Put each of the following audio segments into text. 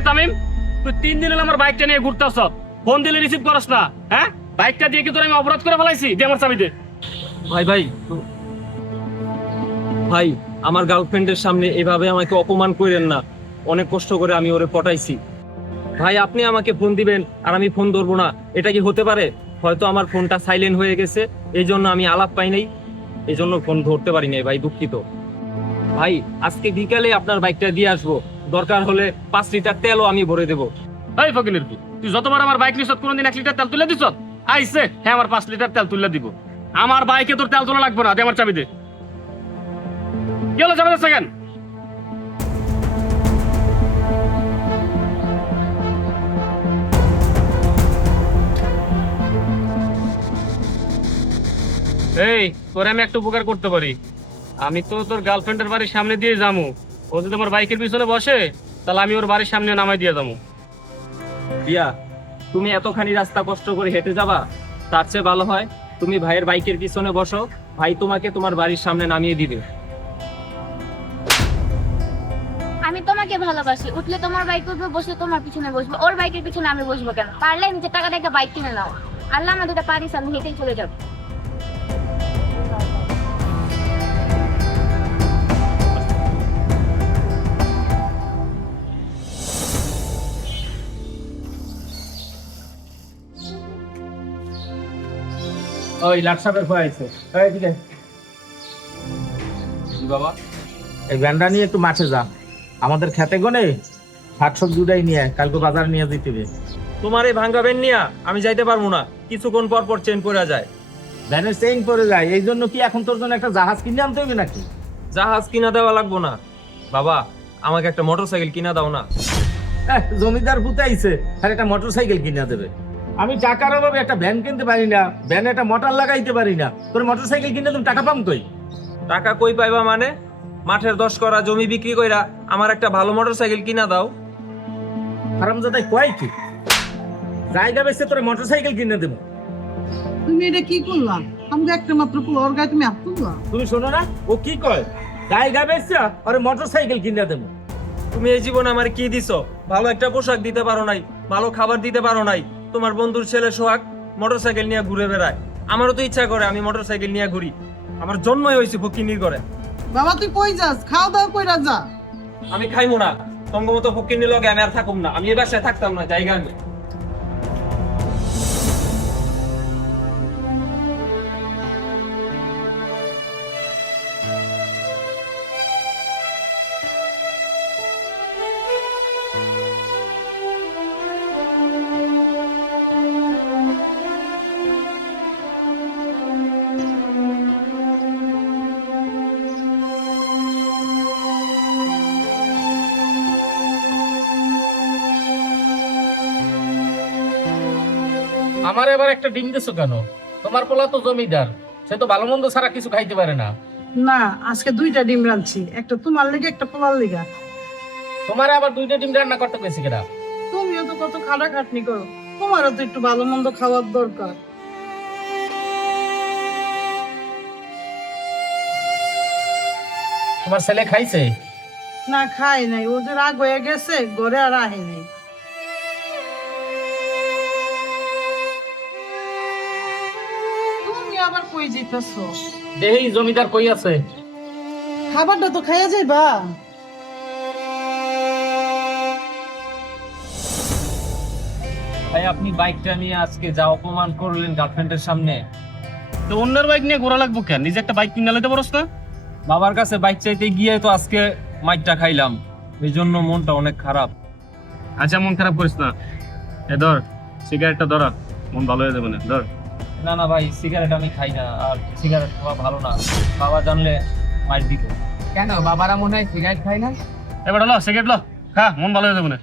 কিরে তামিম, তুই 3 দিন হলো আমার বাইকটা নিয়ে ঘুরতেছ, ফোন দিলে রিসিভ করস না। হ্যাঁ, বাইকটা দিয়ে কি তোর আমি অপরাধ করে ফেলাইছি? দে আমার চাবি দে। ভাই ভাই ভাই, আমার গার্লফ্রেন্ডের সামনে এভাবে আমাকে অপমান করেন না। অনেক কষ্ট করে আমি ওরে পটাইছি। ভাই, আপনি আমাকে ফোন দিবেন আর আমি ফোন ধরবো না, এটা কি হতে পারে? হয়তো আমার ফোনটা সাইলেন্ট হয়ে গেছে, এই জন্য আমি আলাপ পাই নাই, এই জন্য ফোন ধরতে পারি নাই। ভাই দুঃখিত। ভাই, আজকে বিকালে আপনার বাইকটা দিয়ে আসবো, দরকার হলে 5 লিটার তেলও আমি ভরে দেবো। এই ফকিনের কি, তুই যতবার আমার বাইক নিছ কোনদিন 1 লিটার তেল তুলে দিছ? আইছে হ্যাঁ আমার 5 লিটার তেল তুলে দিব। আমার বাইকে তোর তেল তোলা লাগবে না, দে আমার চাবি দে। কি হলো, চাবি দিচ্ছে কেন? এই, তোরে আমি একটা উপকার করতে পারি। আমি তো তোর গার্লফ্রেন্ডের বাড়ির সামনে দিয়ে যাবো, ও যদি আমার বাইকের পিছনে বসে তাহলে আমি ওর বাড়ির সামনে নামাই দিয়ে যাবো। দিয়া, তুমি এতখানি রাস্তা কষ্ট করে হেঁটে যাবা? তার চেয়ে ভালো হয় তুমি ভাইয়ের বাইকের পিছনে বসো, ভাই তোমাকে তোমার বাড়ির সামনে নামিয়ে দিবে। আমি তোমাকে ভালোবাসি, উঠলে তোমার বাইক উঠবে, বসলে তোমার পিছনে বসবো। ওর বাইকের পিছনে আমি বসবো কেন? পারলে নিজের টাকা দিয়ে একটা বাইক কিনে নাও। আল্লাহ আমার দুটা পারিস, আমি হেঁটেই চলে যাবো। ওই লাটসাপের ভয় আছে। এদিকে জি বাবা। এই ভ্যানটা নিয়ে একটু মাঠে যা, আমাদের খেতে গনে শাকসবজি দুটাই নিয়ে কালকে বাজারে নিয়ে যেতে হবে। তোমার এই ভাঙ্গা ভ্যান নিয়া আমি যাইতে পারবো না, কিছুক্ষণ পর পর চেন পড়ে যায়। ভ্যানের চেইন পরে যায়, এই জন্য কি এখন তোর জন্য একটা জাহাজ কিনে আনতে হবে নাকি? জাহাজ কিনা দেওয়া লাগবো না বাবা, আমাকে একটা মোটরসাইকেল কিনা দাও না। জমিদার পুতাইছে আর একটা মোটর সাইকেল কিনে দেবে? আমি টাকার অভাবে একটা ভ্যান কিনতে পারি না, ভ্যানে একটা মোটর লাগাইতে পারি না, তোর মোটর সাইকেল কিনে তুমি টাকা পাম কই? টাকা কই পাইবা মানে? মাঠের 10 করা জমি বিক্রি কইরা আমার একটা ভালো মোটরসাইকেল কিনা দাও। হারামজাদাই কয় কি, জায়গা বেচে তোর মোটর সাইকেল কিনে দেবো। তুমি এটা কি করলাম? আমাকে একটা মাত্র পোলা, ওর গায়ে তুমি হাত তুললা? তুমি শোনো না ও কি কয়, জায়গা বেচে আর মোটর সাইকেল কিনে দেবো। তুমি এই জীবনে আমার কি দিছো? ভালো একটা পোশাক দিতে পারো নাই, ভালো খাবার দিতে পারো নাই। তোমার বন্ধুর ছেলে সোহাগ মোটরসাইকেল নিয়ে ঘুরে বেড়ায়, আমারও তো ইচ্ছা করে আমি মোটরসাইকেল নিয়ে ঘুরি। আমার জন্মই হয়েছে ফকিনির ঘরে। বাবা তুই কই যাস? খাওয়া দাওয়া কইরা যা। আমি খাইবো না, সঙ্গ মতো ফকিনির লগে আমি আর থাকুম না, আমি এ বাসায় থাকতাম না, জায়গা আমি। আমার এবার একটা ডিম দিছো কেন? তোমার পোলা তো জমিদার, সে তো ভালো মন্দ ছাড়া কিছু খাইতে পারে না। না, আজকে 2টা ডিম রাঁধছি, একটা তোমার লেগে একটা পোলার লেগা। তোমার আবার 2টা ডিম রান্না করতে গেছি কেনা? তুমিও তো কত খাটাখাটনি করো, তোমারও তো একটু ভালো মন্দ খাওয়ার দরকার। তোমার ছেলে খাইছে? না খাই নাই, ও যে রাগ হয়ে গেছে, ঘরে আর আহে নাই। তুমি আবার কই যেতেছো? দেহি জমিদার কই আছে? খাবারটা তো খাইয়া যাইবা। ভাই, আপনি বাইকটা নিয়ে আজকে যা অপমান করলেন গার্লফ্রেন্ডের সামনে। তো অন্যের বাইক নিয়ে ঘোরা লাগবো কেন? নিজে একটা বাইক কিনে নিতে পারোস না? বাবার কাছে বাইক চাইতে গিয়ে তো আজকে মাইকটা খাইলাম, এই জন্য মনটা অনেক খারাপ। আচ্ছা, মন খারাপ করিস না। এ ধর সিগারেটটা ধরা, মন ভালো হয়ে যাবে না, ধর। না না ভাই, সিগারেট আমি খাই না, আর সিগারেট খাওয়া ভালো না, বাবা জানলে মাইর দিত। কেন, বাবারা মনে হয় সিগারেট খায় না? এবার হলো সিগারেট লো, খা, মন ভালো হয়ে যাবে না।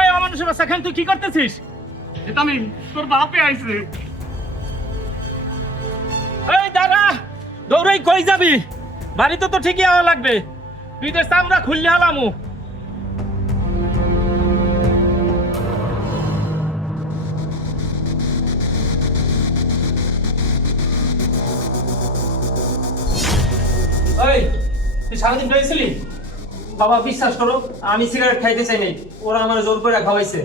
এই অমানুষের বাচ্চা, তুই কি করতেছিস? এটা আমি তোর বাপে আইছে। এই দাঁড়া, দৌড়াই কই যাবি? বাড়িতে তো ঠিকই আওয়া লাগবে, পিঠের চামড়া খুললে হালামু। সারাদিন খাইছিলি? বাবা বিশ্বাস করো, আমি সিগারেট খাইতে চাই নাই, ওরা আমার জোর করে খাওয়াইছে।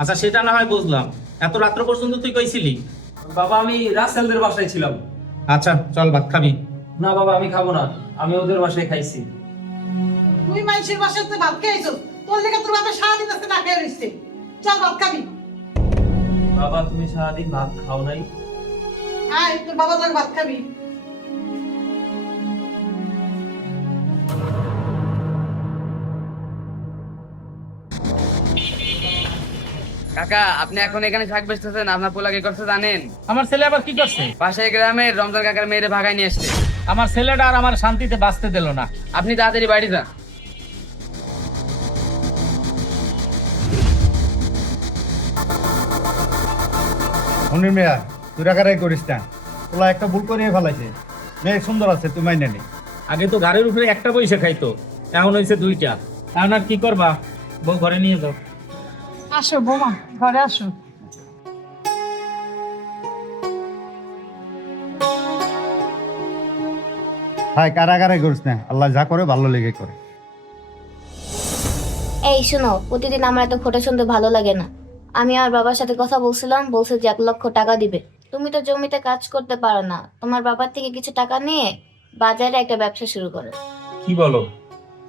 আচ্ছা সেটা না হয় বুঝলাম, এত রাত্র পর্যন্ত তুই কইছিলি? বাবা আমি রাসেলদের বাসায় ছিলাম। আচ্ছা চল ভাত খাবি। না বাবা আমি খাবো না, আমি ওদের বাসায় খাইছি। তুই মানুষের বাসাতে ভাত খাইছো, তোর লেগে তোর বাবা সারাদিন আজকে না খেয়ে রইছে। চল ভাত খাবি। বাবা তুমি সারাদিন ভাত খাও নাই? আয় তোর বাবার লাগে ভাত খাবি। কাকা আপনি এখন এখানে শাক বেচতেছেন, আপনার পোলা কি করছে জানেন? আমার ছেলে আবার কি করছে? পাশের গ্রামের রমজান কাকার মেয়েরে ভাগায় নিয়ে আসছে। আমার ছেলেটা আর আমার শান্তিতে বাঁচতে দিল না। আপনি তাড়াতাড়ি বাড়ি যান। অনির মেয়া তুই রাগারাই করিস না, তোলা একটা ভুল করিয়ে ফেলাইছে। মেয়ে সুন্দর আছে, তুই মাইনে নি। আগে তো গাড়ির উপরে একটা পয়সা খাইতো, এখন হয়েছে দুইটা। এখন আর কি করবা, বউ ঘরে নিয়ে যাও। আসো বোমা, ঘরে আসো। হাই কারাগারে করিস না, আল্লাহ যা করে ভালো লেগে করে। এই শোনো, প্রতিদিন আমার এত খোটা শুনতে ভালো লাগে না। আমি আর বাবার সাথে কথা বলছিলাম, বলছে যে 1 লক্ষ টাকা দিবে। তুমি তো জমিতে কাজ করতে পারো না, তোমার বাবার থেকে কিছু টাকা নিয়ে বাজারে একটা ব্যবসা শুরু করো। কি বলো,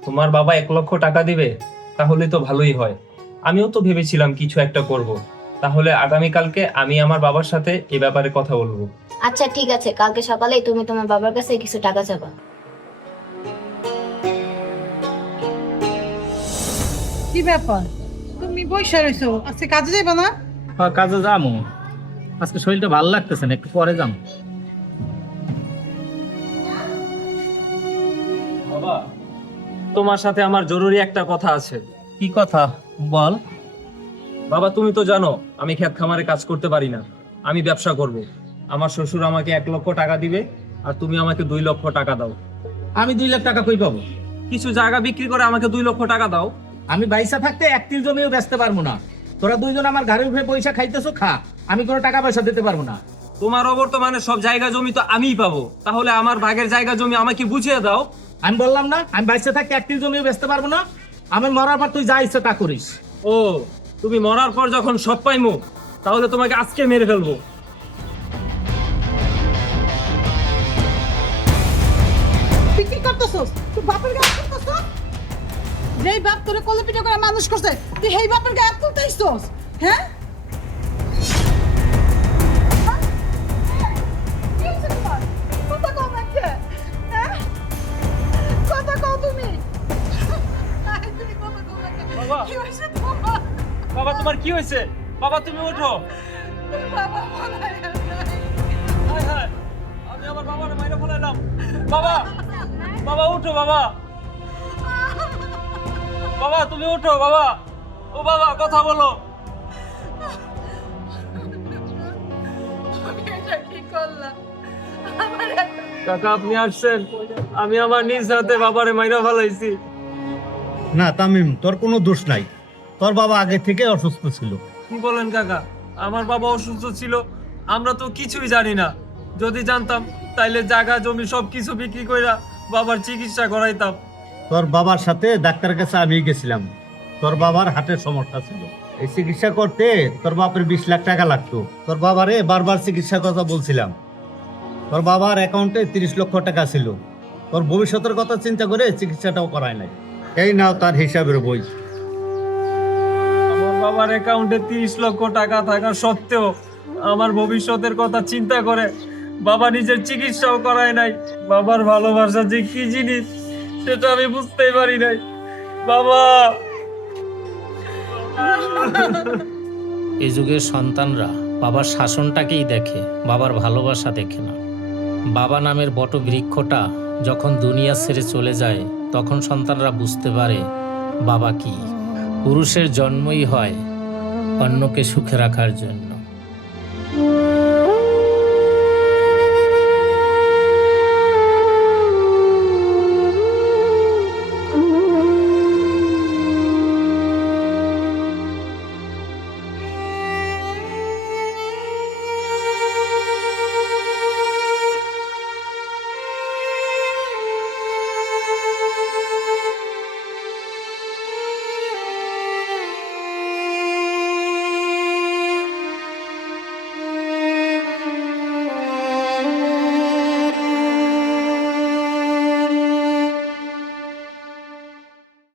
তোমার বাবা 1 লক্ষ টাকা দিবে? তাহলে তো ভালোই হয়। আমিও তো ভেবেছিলাম কিছু একটা করব। তাহলে আগামীকালকে আমি আমার বাবার সাথে এ ব্যাপারে কথা বলবো। আচ্ছা ঠিক আছে, কালকে সকালেই তুমি তোমার বাবার কাছে কিছু টাকা চাবা। কি ব্যাপার, তুমি বইসা রইছো, আজকে কাজে যাইবা না? কাজে যাবো, আজকে শরীরটা ভালো লাগতেছে না, একটু পরে যাবো। বাবা তোমার সাথে আমার জরুরি একটা কথা আছে। কি কথা বল। বাবা তুমি তো জানো আমি ক্ষেত খামারে কাজ করতে পারি না, আমি ব্যবসা করব। আমার শ্বশুর আমাকে 1 লক্ষ টাকা দিবে আর তুমি আমাকে 2 লক্ষ টাকা দাও। আমি 2 লাখ টাকা কই পাবো? কিছু জায়গা বিক্রি করে আমাকে 2 লক্ষ টাকা দাও। আমি বাইসা থাকতে 1 তিল জমিও বেচতে পারবো না। তোরা দুইজন আমার গাড়ির উপরে পয়সা খাইতেছো, খা, আমি কোনো টাকা পয়সা দিতে পারবো না। তোমার অবর্তমানে সব জায়গা জমি তো আমিই পাবো, তাহলে আমার ভাগের জায়গা জমি আমাকে বুঝিয়ে দাও। আমি বললাম না, আমি বাইসা থাকতে 1 তিল জমিও বেচতে পারবো না। আমি মরার পর তুই যা ইচ্ছা তা করিস। ও তুমি মরার পর যখন সব পাইমু, তাহলে তোমাকে আজকে মেরে ফেলবো। তুই কি করতেছস? তুই বাপের গায়ে হাত তুলতেছস? যেই বাপ তোরে কোলে পিঠে করে মানুষ করছে, তুই সেই বাপের গায়ে হাত তুলতেছস? হ্যাঁ? কি হইছে তোমার? কথা কও না কে? হ্যাঁ? কথা কও তুমি? আরে তুমি কথা কও না কে? বাবা। কি হইছে তোমার? বাবা তোমার কি হয়েছে? বাবা তুমি ওঠো। তোর বাবা মারা গেছে। হায় হায়, আমি আমার বাবারে মাইরা ফেলাইলাম। বাবা বাবা ওঠো বাবা। বাবা তুমি ওঠো বাবা। ও বাবা কথা বলো। আমি এটা কি করলাম? আমার কাকা আপনি আসছেন, আমি আমার নিজ হাতে বাবারে মাইরা ফেলাইছি। না তামিম, তোর কোনো দোষ নাই, তোর বাবা আগে থেকে অসুস্থ ছিল। কি বলেন কাকা, আমার বাবা অসুস্থ ছিল? আমরা তো কিছুই জানি না। যদি জানতাম তাইলে জায়গা জমি সবকিছু বিক্রি কইরা বাবার চিকিৎসা করাইতাম। তোর বাবার সাথে ডাক্তারের কাছে আমি গেছিলাম, তোর বাবার হার্টের সমস্যা ছিল। এই চিকিৎসা করতে তোর বাপের 20 লাখ টাকা লাগতো। তোর বাবারে বারবার চিকিৎসার কথা বলছিলাম। তোর বাবার অ্যাকাউন্টে 30 লক্ষ টাকা ছিল। তোর ভবিষ্যতের কথা চিন্তা করে চিকিৎসাটাও করায় নাই। এই নাও তার হিসাবের বই। আমার বাবার অ্যাকাউন্টে 30 লক্ষ টাকা থাকা সত্ত্বেও আমার ভবিষ্যতের কথা চিন্তা করে বাবা নিজের চিকিৎসাও করায় নাই। বাবার ভালোবাসা যে কি জিনিস সেটা আমি বুঝতেই পারি নাই। বাবা এই যুগের সন্তানরা বাবার শাসনটাকেই দেখে, বাবার ভালোবাসা দেখে না। বাবা নামের বটবৃক্ষটা যখন দুনিয়া ছেড়ে চলে যায়, তখন সন্তানরা বুঝতে পারে বাবা কি। পুরুষের জন্মই হয় অন্যকে সুখে রাখার জন্য।